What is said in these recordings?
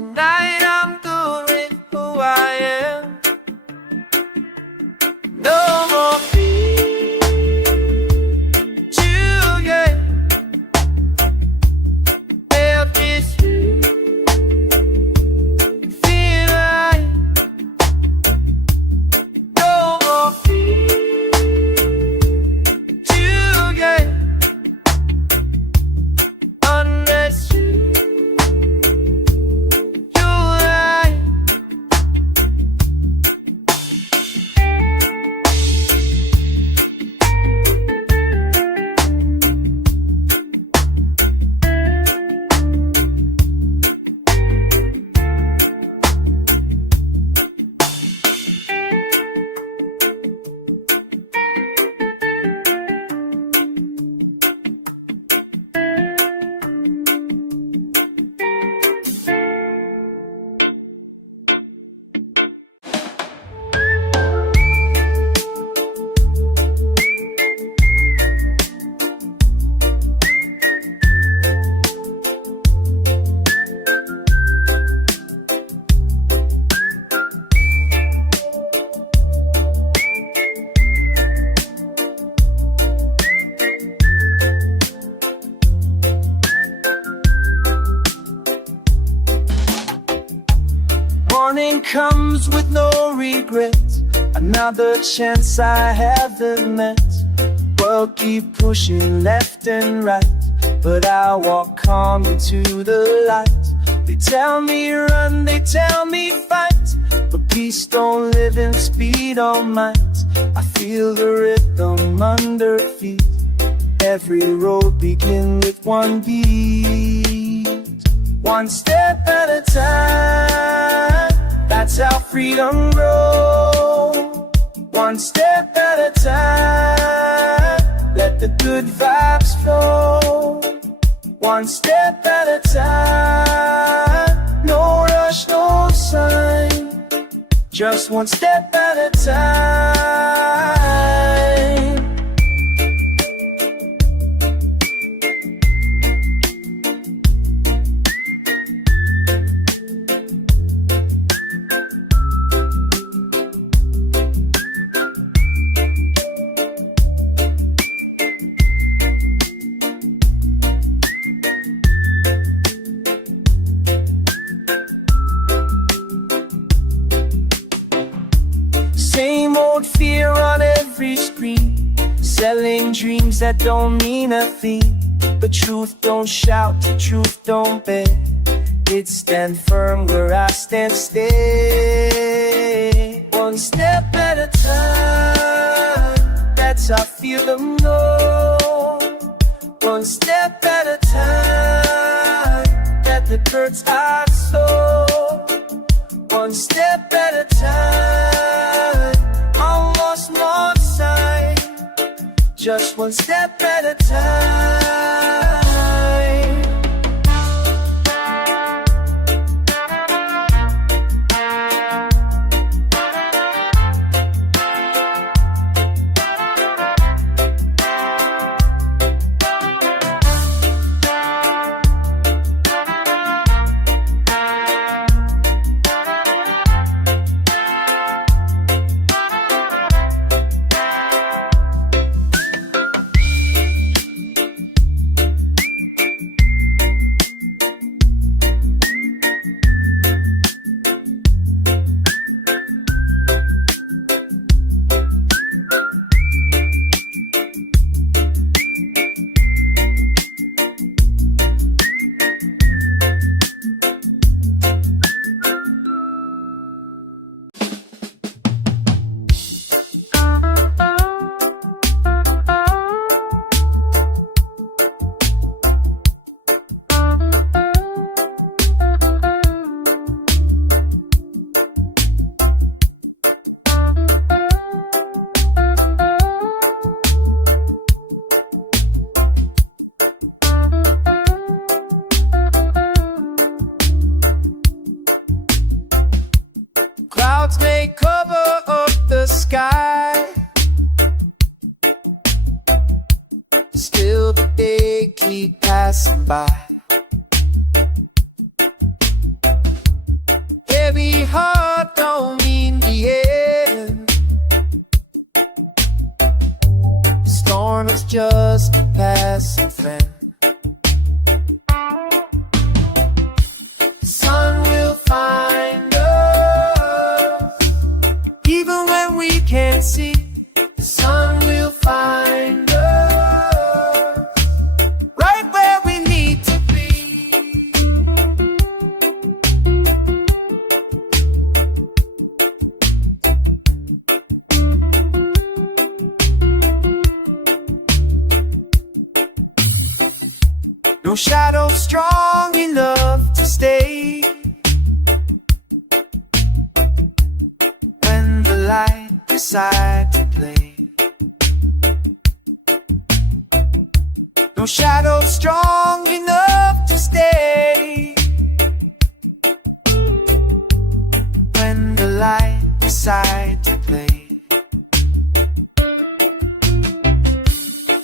Tonight I'm doing who I am. No more Juliet. If it's you, feel like no more Juliet. Unless you morning comes with no regret. Another chance I haven't met. World keep pushing left and right, but I walk calmly to the light. They tell me run, they tell me fight, but peace don't live in speed or might. I feel the rhythm under feet. Every road begins with one beat. One step at a time, that's how freedom grows. One step at a time, let the good vibes flow. One step at a time, no rush, no sign. Just one step at a time. Same old fear on every screen, selling dreams that don't mean a thing. But truth don't shout, truth don't beg. It stand firm where I stand steady. One step at a time, that's how I feel them know. One step at a time, that the bird's eye soul. One step at a time, almost more sight. Just one step at a time. Clouds may cover up the sky, still the day keep passing by. just a passing friend. Sun will find us, even when we can't see. The sun will find us, right where we need to be. No shadow strong enough to stay when the light decides to play. No shadow strong enough to stay when the light decides to play.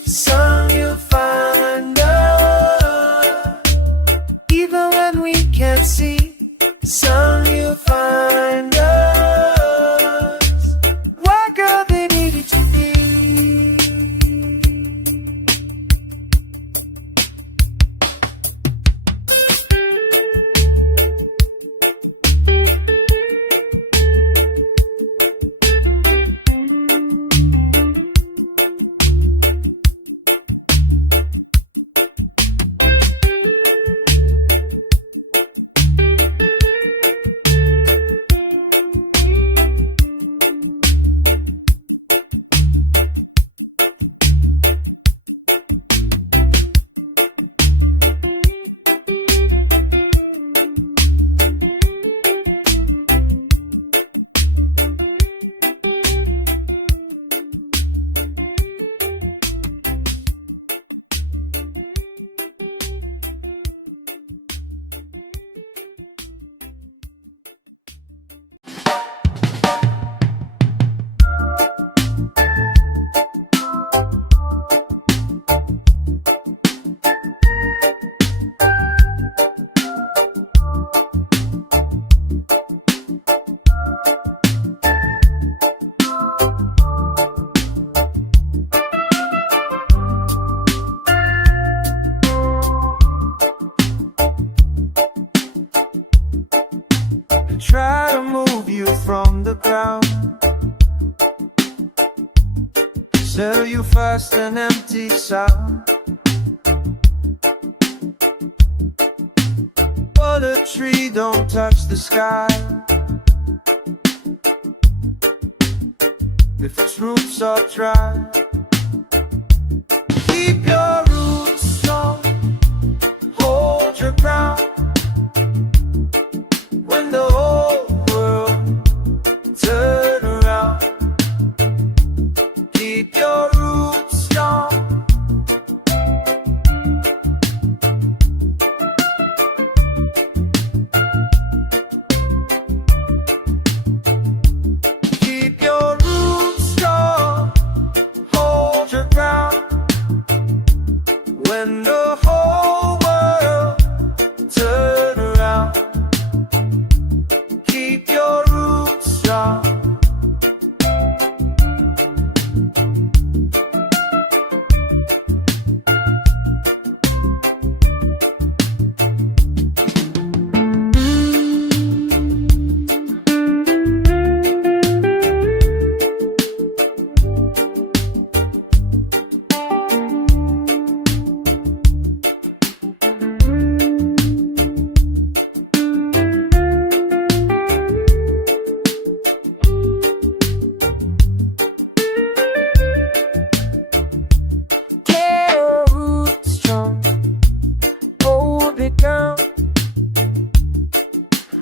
Sun, you'll find us, even when we can't see. Sun, you'll find us, why girl they needed to be. Try to move you from the ground, sell you fast an empty sound. But a tree don't touch the sky if its roots are dry. Keep your roots strong, hold your ground when the whole world turn around. Keep your roots strong. Keep your roots strong, hold your ground when the whole world turn around. Keep your roots strong.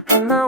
And I